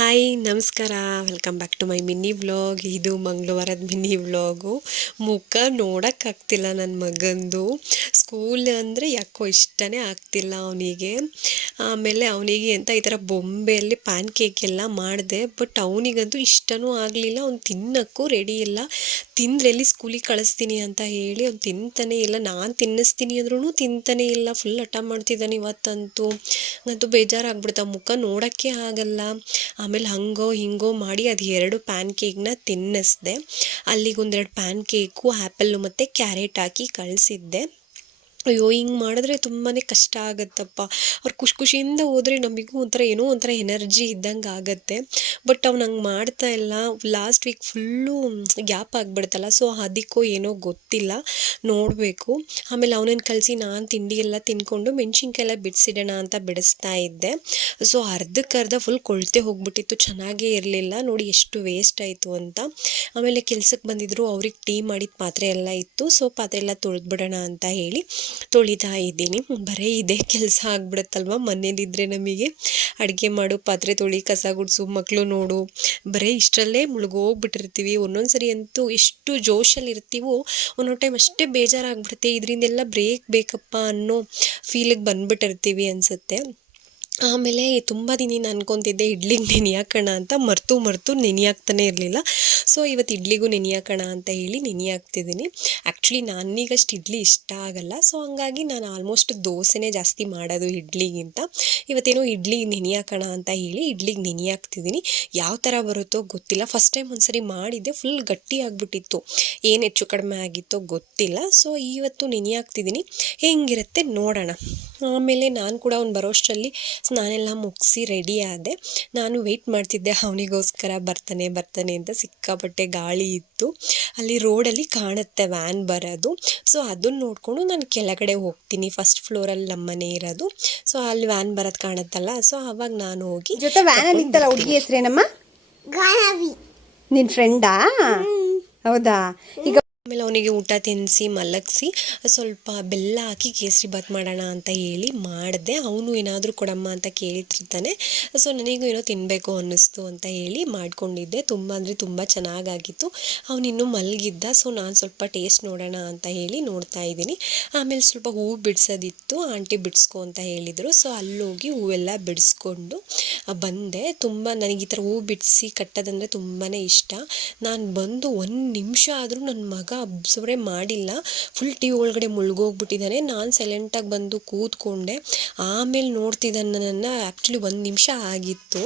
Hi ನಮಸ್ಕಾರ, welcome back to my mini vlog. ಇದು ಮಂಗಳವಾರದ ಮಿನಿ ವ್ಲಾಗು. ಮುಖ ನೋಡೋಕ್ಕಾಗ್ತಿಲ್ಲ ನನ್ನ ಮಗಂದು. ಸ್ಕೂಲ್ ಅಂದರೆ ಯಾಕೋ ಇಷ್ಟನೇ ಆಗ್ತಿಲ್ಲ ಅವನಿಗೆ. ಆಮೇಲೆ ಅವನಿಗೆ ಅಂತ ಈ ಥರ ಬೊಂಬೆಯಲ್ಲಿ ಪ್ಯಾನ್ ಕೇಕ್ ಎಲ್ಲ ಮಾಡಿದೆ, ಬಟ್ ಅವನಿಗಂತೂ ಇಷ್ಟನೂ ಆಗಲಿಲ್ಲ. ಅವ್ನು ತಿನ್ನೋಕ್ಕೂ ರೆಡಿ ಇಲ್ಲ. ತಿಂದ್ರೆಲ್ಲಿ ಸ್ಕೂಲಿಗೆ ಕಳಿಸ್ತೀನಿ ಅಂತ ಹೇಳಿ ಅವ್ನು ತಿಂತಾನೇ ಇಲ್ಲ. ನಾನು ತಿನ್ನಿಸ್ತೀನಿ ಅಂದ್ರೂ ತಿಂತಾನೇ ಇಲ್ಲ. ಫುಲ್ ಹಠ ಮಾಡ್ತಿದ್ದಾನೆ ಇವತ್ತಂತೂ. ನಂತೂ ಬೇಜಾರಾಗ್ಬಿಡ್ತಾ, ಮುಖ ನೋಡೋಕ್ಕೆ ಆಗಲ್ಲ. ಆಮೇಲೆ ಹಂಗೋ ಹಿಂಗೋ ಮಾಡಿ ಅದು 2 ಪ್ಯಾನ್ ಕೇಕ್ನ ತಿನ್ನಿಸ್ದೆ. ಅಲ್ಲಿಗೆ 1-2 ಪ್ಯಾನ್ ಕೇಕು, ಆ್ಯಪಲ್ಲು ಮತ್ತು ಕ್ಯಾರೆಟ್ ಹಾಕಿ ಕಳಿಸಿದ್ದೆ. ಅಯ್ಯೋ, ಹಿಂಗೆ ಮಾಡಿದ್ರೆ ತುಂಬಾ ಕಷ್ಟ ಆಗುತ್ತಪ್ಪ. ಅವ್ರು ಖುಷಿಯಿಂದ ಹೋದರೆ ನಮಗೂ ಏನೋ ಒಂಥರ ಎನರ್ಜಿ ಇದ್ದಂಗೆ ಆಗುತ್ತೆ. ಬಟ್ ಅವ್ನು ಹಂಗೆ ಮಾಡ್ತಾ ಇಲ್ಲ. ಲಾಸ್ಟ್ ವೀಕ್ ಫುಲ್ಲು ಗ್ಯಾಪ್ ಆಗಿಬಿಡ್ತಲ್ಲ, ಸೊ ಅದಕ್ಕೋ ಏನೋ ಗೊತ್ತಿಲ್ಲ, ನೋಡಬೇಕು. ಆಮೇಲೆ ಅವನನ್ನು ಕಳಿಸಿ ನಾನು ತಿಂಡಿ ಎಲ್ಲ ತಿಂದ್ಕೊಂಡು ಮೆಣಸಿನ್ಕಾಯಿ ಎಲ್ಲ ಬಿಡಿಸಿಡೋಣ ಅಂತ ಬಿಡಿಸ್ತಾ ಇದ್ದೆ. ಸೊ ಅರ್ಧಕ್ಕರ್ಧ ಫುಲ್ ಕೊಳ್ತೆ ಹೋಗ್ಬಿಟ್ಟಿತ್ತು, ಚೆನ್ನಾಗೇ ಇರಲಿಲ್ಲ. ನೋಡಿ ಎಷ್ಟು ವೇಸ್ಟ್ ಆಯಿತು ಅಂತ. ಆಮೇಲೆ ಕೆಲ್ಸಕ್ಕೆ ಬಂದಿದ್ದರು, ಅವ್ರಿಗೆ ಟೀ ಮಾಡಿದ ಪಾತ್ರೆ ಎಲ್ಲ ಇತ್ತು. ಸೊ ಪಾತ್ರೆ ಎಲ್ಲ ತೊಳೆದ್ಬಿಡೋಣ ಅಂತ ಹೇಳಿ ತೊಳಿತಾ ಇದ್ದೀನಿ. ಬರೀ ಇದೇ ಕೆಲಸ ಆಗ್ಬಿಡುತ್ತಲ್ವ ಮನೇಲಿದ್ದರೆ ನಮಗೆ. ಅಡುಗೆ ಮಾಡು, ಪಾತ್ರೆ ತೊಳಿ, ಕಸ ಗುಡಿಸು, ಮಕ್ಕಳು ನೋಡು, ಬರೀ ಇಷ್ಟರಲ್ಲೇ ಮುಳುಗೋಗ್ಬಿಟ್ಟಿರ್ತೀವಿ. ಒಂದೊಂದು ಸರಿ ಅಂತೂ ಎಷ್ಟು ಜೋಶಲ್ಲಿ ಇರ್ತೀವೋ ಒಂದೊಂದು ಟೈಮ್ ಅಷ್ಟೇ ಬೇಜಾರಾಗ್ಬಿಡುತ್ತೆ. ಇದರಿಂದೆಲ್ಲ ಬ್ರೇಕ್ ಬೇಕಪ್ಪ ಅನ್ನೋ ಫೀಲಿಗೆ ಬಂದುಬಿಟ್ಟಿರ್ತೀವಿ ಅನಿಸುತ್ತೆ. ಆಮೇಲೆ ತುಂಬ ದಿನ ಅನ್ಕೊತಿದ್ದೆ ಇಡ್ಲಿಗೆ ನೆನೆಯಾಕೋಣ ಅಂತ, ಮರೆತು ನೆನೆಯಾಕ್ತಾನೆ ಇರಲಿಲ್ಲ. ಸೊ ಇವತ್ತು ಇಡ್ಲಿಗೂ ನೆನೆಯಾಕೋಣ ಅಂತ ಹೇಳಿ ನೆನೆಯಾಕ್ತಿದ್ದೀನಿ. ಆ್ಯಕ್ಚುಲಿ ನನಗಷ್ಟು ಇಡ್ಲಿ ಇಷ್ಟ ಆಗಲ್ಲ, ಸೊ ಹಂಗಾಗಿ ನಾನು ಆಲ್ಮೋಸ್ಟ್ ದೋಸೆನೇ ಜಾಸ್ತಿ ಮಾಡೋದು ಇಡ್ಲಿಗಿಂತ. ಇವತ್ತೇನೋ ಇಡ್ಲಿ ನೆನೆಯಾಕೋಣ ಅಂತ ಹೇಳಿ ಇಡ್ಲಿಗೆ ನೆನೆಯಾಕ್ತಿದ್ದೀನಿ. ಯಾವ ಥರ ಬರುತ್ತೋ ಗೊತ್ತಿಲ್ಲ. ಫಸ್ಟ್ ಟೈಮ್ ಒಂದ್ಸರಿ ಮಾಡಿದ್ದೆ, ಫುಲ್ ಗಟ್ಟಿ ಆಗಿಬಿಟ್ಟಿತ್ತು. ಏನು ಹೆಚ್ಚು ಕಡಿಮೆ ಆಗಿತ್ತೋ ಗೊತ್ತಿಲ್ಲ. ಸೊ ಇವತ್ತು ನೆನೆಯಾಕ್ತಿದ್ದೀನಿ, ಹೆಂಗಿರುತ್ತೆ ನೋಡೋಣ. ಆಮೇಲೆ ನಾನು ಕೂಡ ಅವ್ನು ಬರೋಷ್ಟರಲ್ಲಿ ಸ್ನಾನೆಲ್ಲ ಮುಗಿಸಿ ರೆಡಿ ಆದೆ. ನಾನು ವೆಯ್ಟ್ ಮಾಡ್ತಿದ್ದೆ ಅವನಿಗೋಸ್ಕರ, ಬರ್ತಾನೆ ಅಂತ. ಸಿಕ್ಕಾಪಟ್ಟೆ ಗಾಳಿ ಇತ್ತು. ಅಲ್ಲಿ ರೋಡಲ್ಲಿ ಕಾಣುತ್ತೆ ವ್ಯಾನ್ ಬರೋದು. ಸೊ ಅದನ್ನು ನೋಡಿಕೊಂಡು ನಾನು ಕೆಳಗಡೆ ಹೋಗ್ತೀನಿ. ಫಸ್ಟ್ ಫ್ಲೋರಲ್ಲಿ ನಮ್ಮನೆ ಇರೋದು. ಸೊ ಅಲ್ಲಿ ವ್ಯಾನ್ ಬರೋದು ಕಾಣುತ್ತಲ್ಲ, ಸೊ ಆವಾಗ ನಾನು ಹೋಗಿ ಜೊತೆ ವ್ಯಾನಲ್ಲಿ ಇತ್ತಲ್ಲ ಹುಡುಗಿ ಹೆಸರೇನಮ್ಮ? ನಿನ್ನ ಫ್ರೆಂಡಾ? ಹೌದಾ? ಈಗ ಆಮೇಲೆ ಅವನಿಗೆ ಊಟ ತಿನ್ನಿಸಿ ಮಲಗಿಸಿ ಸ್ವಲ್ಪ ಬೆಲ್ಲ ಹಾಕಿ ಕೇಸರಿ ಬಾತ್ ಮಾಡೋಣ ಅಂತ ಹೇಳಿ ಮಾಡಿದೆ. ಅವನು ಏನಾದರೂ ಕೊಡಮ್ಮ ಅಂತ ಕೇಳ್ತಿರ್ತಾನೆ. ಸೊ ನನಗೂ ಏನೋ ತಿನ್ನಬೇಕು ಅನ್ನಿಸ್ತು ಅಂತ ಹೇಳಿ ಮಾಡ್ಕೊಂಡಿದ್ದೆ. ತುಂಬ ಚೆನ್ನಾಗಾಗಿತ್ತು. ಅವನಿನ್ನೂ ಮಲಗಿದ್ದ, ಸೊ ನಾನು ಸ್ವಲ್ಪ ಟೇಸ್ಟ್ ನೋಡೋಣ ಅಂತ ಹೇಳಿ ನೋಡ್ತಾ ಇದ್ದೀನಿ. ಆಮೇಲೆ ಸ್ವಲ್ಪ ಹೂವು ಬಿಡಿಸೋದಿತ್ತು, ಆಂಟಿ ಬಿಡಿಸ್ಕೊ ಅಂತ ಹೇಳಿದರು. ಸೊ ಅಲ್ಲೋಗಿ ಹೂವೆಲ್ಲ ಬಿಡಿಸ್ಕೊಂಡು ಬಂದೆ. ನನಗೆ ಈ ಥರ ಹೂವು ಬಿಡಿಸಿ ಕಟ್ಟೋದಂದರೆ ತುಂಬಾ ಇಷ್ಟ. ನಾನು ಬಂದು 1 ನಿಮಿಷ ಆದರೂ ನನ್ನ ಮಗ ಅಬ್ಸರ್ವೇ ಮಾಡಿಲ್ಲ. ಫುಲ್ ಟಿ ವಿ ಒಳಗಡೆ ಮುಳುಗೋಗ್ಬಿಟ್ಟಿದ್ದಾನೆ. ನಾನು ಸೈಲೆಂಟಾಗಿ ಬಂದು ಕೂತ್ಕೊಂಡೆ. ಆಮೇಲೆ ನೋಡ್ತಿದ್ದಾನೆ ನನ್ನನ್ನು. ಆ್ಯಕ್ಚುಲಿ 1 ನಿಮಿಷ ಆಗಿತ್ತು.